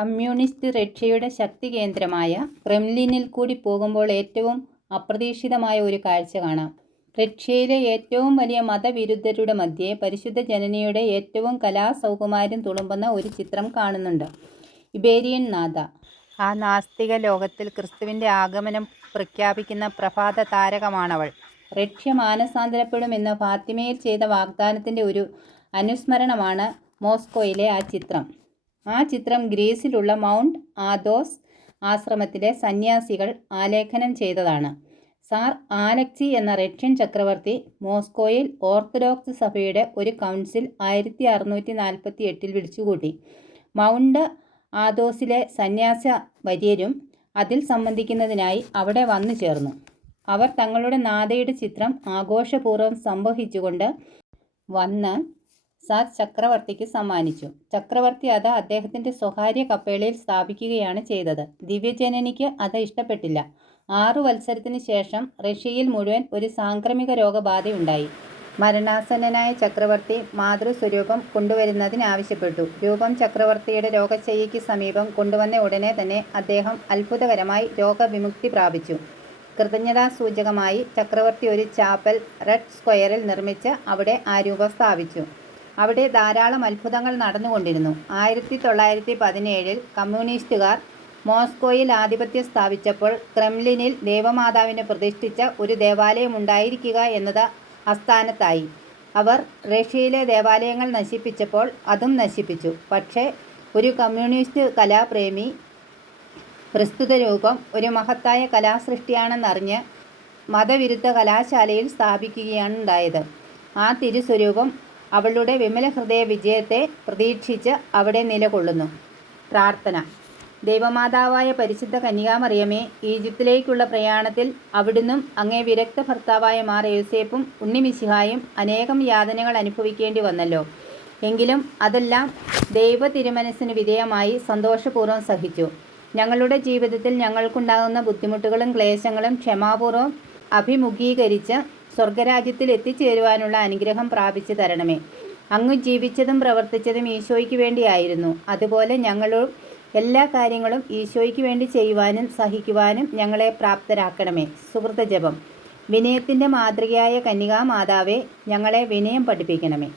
Communist റഷ്യയുടെ ശക്തി കേന്ദ്രമായ ക്രെംലിനിൽ കൂടി പോകുമ്പോൾ ഏറ്റവും അപ്രതീക്ഷിതമായ ഒരു കാഴ്ച കാണാം. റഷ്യയിലെ ഏറ്റവും വലിയ മതവിരുദ്ധരുടെ മധ്യേ പരിശുദ്ധ ജനനിയുടെ ഏറ്റവും കലാസൗകുമാര്യം തുളുമ്പുന്ന ഒരു ചിത്രം കാണുന്നുണ്ട്. ഇബേരിയൻ നാഥ. ആ നാസ്തിക ലോകത്തിൽ ക്രിസ്തുവിന്റെ ആഗമനം പ്രഖ്യാപിക്കുന്ന പ്രഭാത താരകമാണവൾ റഷ്യ മാനസാന്തരപ്പെടുമെന്ന് ഫാത്തിമയിൽ ചെയ്ത വാഗ്ദാനത്തിന്റെ ഒരു അനുസ്മരണമാണ് മോസ്കോയിലെ ആ ചിത്രം. ആ ചിത്രം ഗ്രീസിലുള്ള മൗണ്ട് ആദോസ് ആശ്രമത്തിലെ സന്യാസികൾ ആലേഖനം ചെയ്തതാണ്. സാർ ആലക്സി എന്ന റഷ്യൻ ചക്രവർത്തി മോസ്കോയിൽ ഓർത്തഡോക്സ് സഭയുടെ ഒരു കൗൺസിൽ ആയിരത്തി അറുന്നൂറ്റി നാൽപ്പത്തി എട്ടിൽ വിളിച്ചുകൂട്ടി. മൗണ്ട് ആദോസിലെ സന്യാസ വര്യരും അതിൽ സംബന്ധിക്കുന്നതിനായി അവിടെ വന്നു ചേർന്നു അവർ തങ്ങളുടെ നാഥയുടെ ചിത്രം ആഘോഷപൂർവം സംവഹിച്ചുകൊണ്ട് വന്ന് സാർ ചക്രവർത്തിക്ക് സമ്മാനിച്ചു. ചക്രവർത്തി അത് അദ്ദേഹത്തിന്റെ സ്വകാര്യ കപ്പേളയിൽ സ്ഥാപിക്കുകയാണ് ചെയ്തത്. ദിവ്യജനനിക്ക് അത് ഇഷ്ടപ്പെട്ടില്ല. ആറു വത്സരത്തിന് ശേഷം റഷ്യയിൽ മുഴുവൻ ഒരു സാംക്രമിക രോഗബാധയുണ്ടായി. മരണാസന്നനായ ചക്രവർത്തി മാതൃസ്വരൂപം കൊണ്ടുവരുന്നതിനാവശ്യപ്പെട്ടു. രൂപം ചക്രവർത്തിയുടെ രോഗശയ്യയ്ക്ക് സമീപം കൊണ്ടുവന്ന ഉടനെ തന്നെ അദ്ദേഹം അത്ഭുതകരമായി രോഗവിമുക്തി പ്രാപിച്ചു. കൃതജ്ഞതാസൂചകമായി ചക്രവർത്തി ഒരു ചാപ്പൽ റെഡ് സ്ക്വയറിൽ നിർമ്മിച്ച് അവിടെ ആ രൂപം സ്ഥാപിച്ചു. അവിടെ ധാരാളം അത്ഭുതങ്ങൾ നടന്നുകൊണ്ടിരുന്നു. ആയിരത്തി തൊള്ളായിരത്തി പതിനേഴിൽ കമ്മ്യൂണിസ്റ്റുകാർ മോസ്കോയിൽ ആധിപത്യം സ്ഥാപിച്ചപ്പോൾ ക്രെംലിനിൽ ദേവമാതാവിനെ പ്രതിഷ്ഠിച്ച ഒരു ദേവാലയം ഉണ്ടായിരിക്കുക എന്നത് അസ്ഥാനത്തായി. അവർ റഷ്യയിലെ ദേവാലയങ്ങൾ നശിപ്പിച്ചപ്പോൾ അതും നശിപ്പിച്ചു. പക്ഷേ ഒരു കമ്മ്യൂണിസ്റ്റ് കലാപ്രേമി പ്രസ്തുത രൂപം ഒരു മഹത്തായ കലാസൃഷ്ടിയാണെന്നറിഞ്ഞ് മതവിരുദ്ധ കലാശാലയിൽ സ്ഥാപിക്കുകയാണുണ്ടായത്. ആ തിരുസ്വരൂപം അവളുടെ വിമല ഹൃദയ വിജയത്തെ പ്രതീക്ഷിച്ച് അവിടെ നിലകൊള്ളുന്നു. പ്രാർത്ഥന ദൈവമാതാവായ പരിശുദ്ധ കന്യകാമറിയമേ, ഈജിപ്തിലേക്കുള്ള പ്രയാണത്തിൽ അവിടുന്നും അങ്ങേ വിരക്ത ഭർത്താവായ മാർ യോസേപ്പും ഉണ്ണിമിശിഹായും അനേകം യാതനകൾ അനുഭവിക്കേണ്ടി വന്നല്ലോ. എങ്കിലും അതെല്ലാം ദൈവ തിരുമനസ്സിന് വിധേയമായി സന്തോഷപൂർവം സഹിച്ചു. ഞങ്ങളുടെ ജീവിതത്തിൽ ഞങ്ങൾക്കുണ്ടാകുന്ന ബുദ്ധിമുട്ടുകളും ക്ലേശങ്ങളും ക്ഷമാപൂർവം അഭിമുഖീകരിച്ച് സ്വർഗരാജ്യത്തിൽ എത്തിച്ചേരുവാനുള്ള അനുഗ്രഹം പ്രാപിച്ചു തരണമേ. അങ്ങ് ജീവിച്ചതും പ്രവർത്തിച്ചതും ഈശോയ്ക്ക് വേണ്ടിയായിരുന്നു. അതുപോലെ ഞങ്ങളും എല്ലാ കാര്യങ്ങളും ഈശോയ്ക്ക് വേണ്ടി ചെയ്യുവാനും സഹിക്കുവാനും ഞങ്ങളെ പ്രാപ്തരാക്കണമേ. സുഹൃത്തജപം വിനയത്തിന്റെ മാതൃകയായ കന്യകാ മാതാവേ ഞങ്ങളെ വിനയം പഠിപ്പിക്കണമേ.